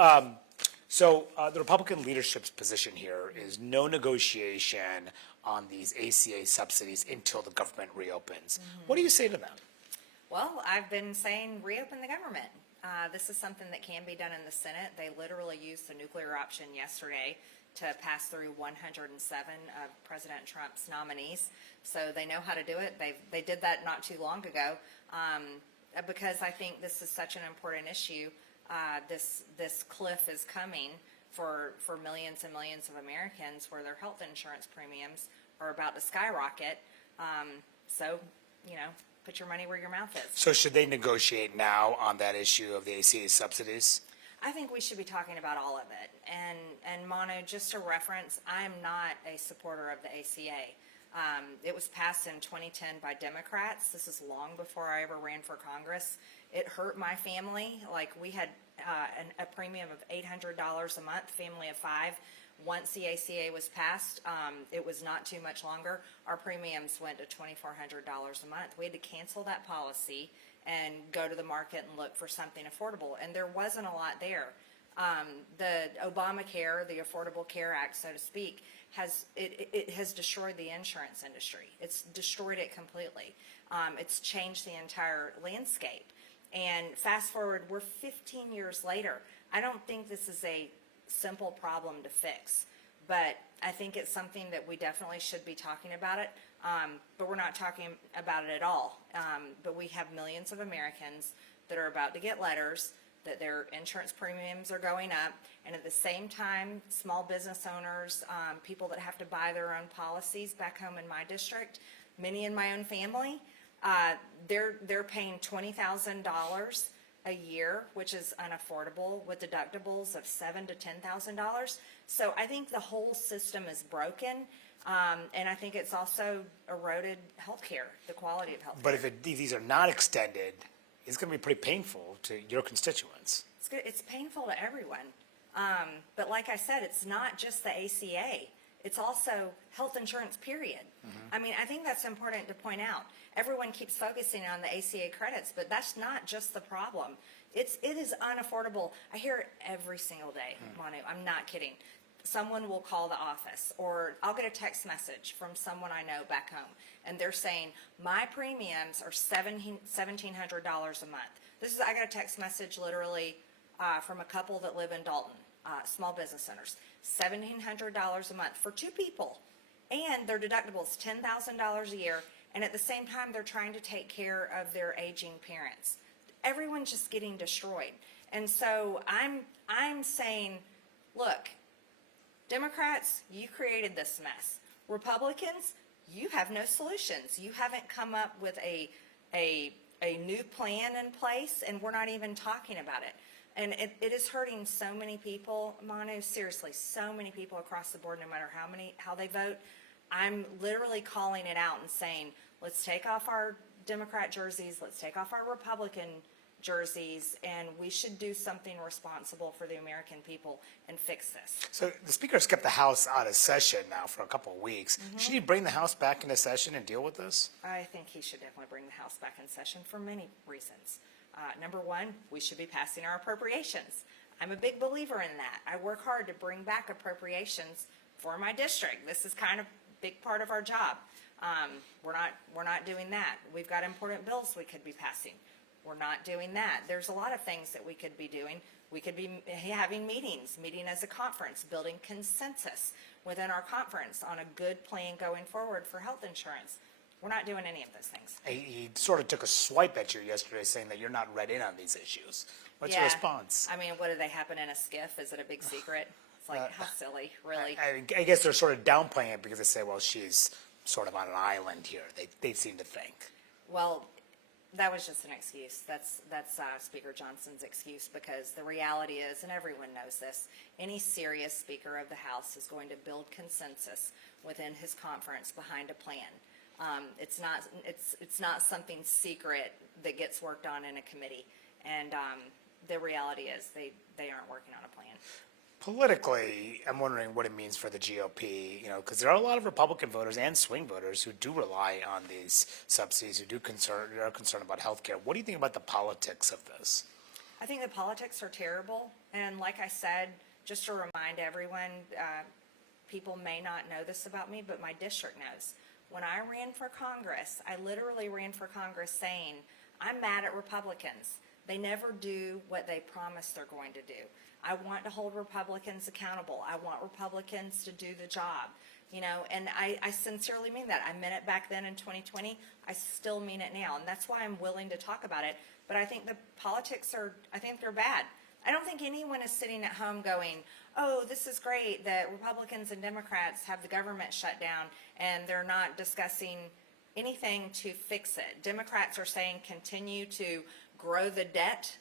The Republican leadership's position here is no negotiation on these ACA subsidies until the government reopens. What do you say to them? Well, I've been saying reopen the government. This is something that can be done in the Senate. They literally used the nuclear option yesterday to pass through 107 of President Trump's nominees. So they know how to do it. They did that not too long ago because I think this is such an important issue. This cliff is coming for millions and millions of Americans where their health insurance premiums are about to skyrocket. Put your money where your mouth is. So should they negotiate now on that issue of the ACA subsidies? I think we should be talking about all of it. And Manu, just a reference, I am not a supporter of the ACA. It was passed in 2010 by Democrats. This is long before I ever ran for Congress. It hurt my family. Like, we had a premium of $800 a month, family of 5. Once the ACA was passed, it was not too much longer. Our premiums went to $2,400 a month. We had to cancel that policy and go to the market and look for something affordable. And there wasn't a lot there. The Obamacare, the Affordable Care Act, so to speak, has destroyed the insurance industry. It's destroyed it completely. It's changed the entire landscape. And fast forward, we're 15 years later. I don't think this is a simple problem to fix, but I think it's something that we definitely should be talking about it. But we're not talking about it at all. But we have millions of Americans that are about to get letters that their insurance premiums are going up, and at the same time, small business owners, people that have to buy their own policies back home in my district, many in my own family, they're paying $20,000 a year, which is unaffordable, with deductibles of $7,000 to $10,000. So I think the whole system is broken, and I think it's also eroded healthcare, the quality of healthcare. But if these are not extended, it's going to be pretty painful to your constituents. It's painful to everyone. But like I said, it's not just the ACA. It's also health insurance, period. I mean, I think that's important to point out. Everyone keeps focusing on the ACA credits, but that's not just the problem. It is unaffordable. I hear it every single day, Manu. I'm not kidding. Someone will call the office, or I'll get a text message from someone I know back home, and they're saying, my premiums are $1,700 a month. I got a text message literally from a couple that live in Dalton, small business owners, $1,700 a month for 2 people, and their deductible is $10,000 a year, and at the same time they're trying to take care of their aging parents. Everyone's just getting destroyed. And so I'm saying, look, Democrats, you created this mess. Republicans, you have no solutions. You haven't come up with a new plan in place, and we're not even talking about it. And it is hurting so many people, Manu, seriously, so many people across the board, no matter how they vote. I'm literally calling it out and saying, let's take off our Democrat jerseys, let's take off our Republican jerseys, and we should do something responsible for the American people and fix this. So the Speaker's kept the House out of session now for a couple of weeks. Should he bring the House back into session and deal with this? I think he should definitely bring the House back in session for many reasons. Number one, we should be passing our appropriations. I'm a big believer in that. I work hard to bring back appropriations for my district. This is kind of a big part of our job. We're not doing that. We've got important bills we could be passing. We're not doing that. There's a lot of things that we could be doing. We could be having meeting as a conference, building consensus within our conference on a good plan going forward for health insurance. We're not doing any of those things. He sort of took a swipe at you yesterday saying that you're not read in on these issues. What's your response? I mean, what, do they happen in a skiff? Is it a big secret? It's like, how silly, really. I guess they're sort of downplaying it because they say, well, she's sort of on an island here. They seem to think. Well, that was just an excuse. That's Speaker Johnson's excuse, because the reality is, and everyone knows this, any serious Speaker of the House is going to build consensus within his conference behind a plan. It's not something secret that gets worked on in a committee, and the reality is they aren't working on a plan. Politically, I'm wondering what it means for the GOP, because there are a lot of Republican voters and swing voters who do rely on these subsidies, who are concerned about health care. What do you think about the politics of this? I think the politics are terrible. And like I said, just to remind everyone, people may not know this about me, but my district knows. When I ran for Congress, I literally ran for Congress saying, I'm mad at Republicans. They never do what they promise they're going to do. I want to hold Republicans accountable. I want Republicans to do the job. You know, and I sincerely mean that. I meant it back then in 2020. I still mean it now. And that's why I'm willing to talk about it. But I think the politics I think they're bad. I don't think anyone is sitting at home going, oh, this is great that Republicans and Democrats have the government shut down and they're not discussing anything to fix it. Democrats are saying continue to grow the debt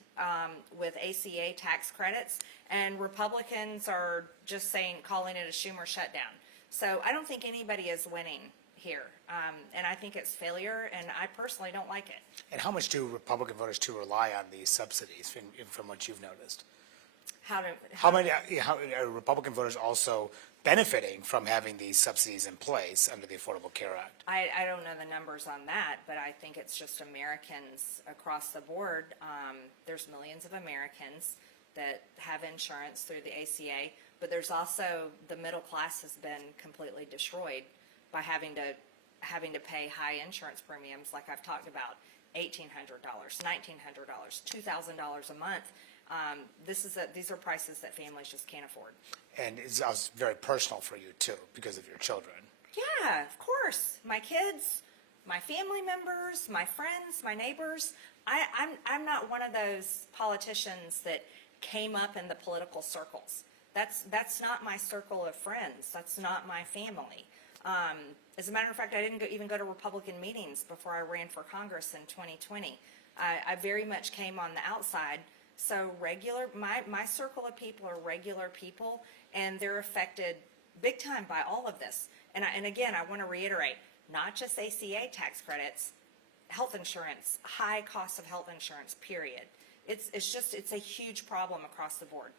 with ACA tax credits, and Republicans are just calling it a Schumer shutdown. So I don't think anybody is winning here, and I think it's failure, and I personally don't like it. And how much do Republican voters to rely on these subsidies from what you've noticed? How many are Republican voters also benefiting from having these subsidies in place under the Affordable Care Act? I don't know the numbers on that, but I think it's just Americans across the board. There's millions of Americans that have insurance through the ACA, but there's also the middle class has been completely destroyed by having to pay high insurance premiums, like I've talked about, $1,800, $1,900, $2,000 a month. These are prices that families just can't afford. And it's also very personal for you too, because of your children. Yeah, of course. My kids, my family members, my friends, my neighbors. I'm not one of those politicians that came up in the political circles. That's not my circle of friends. That's not my family. As a matter of fact, I didn't even go to Republican meetings before I ran for Congress in 2020. I very much came on the outside. So my circle of people are regular people, and they're affected big time by all of this. And again, I want to reiterate, not just ACA tax credits, health insurance, high cost of health insurance, period. It's a huge problem across the board.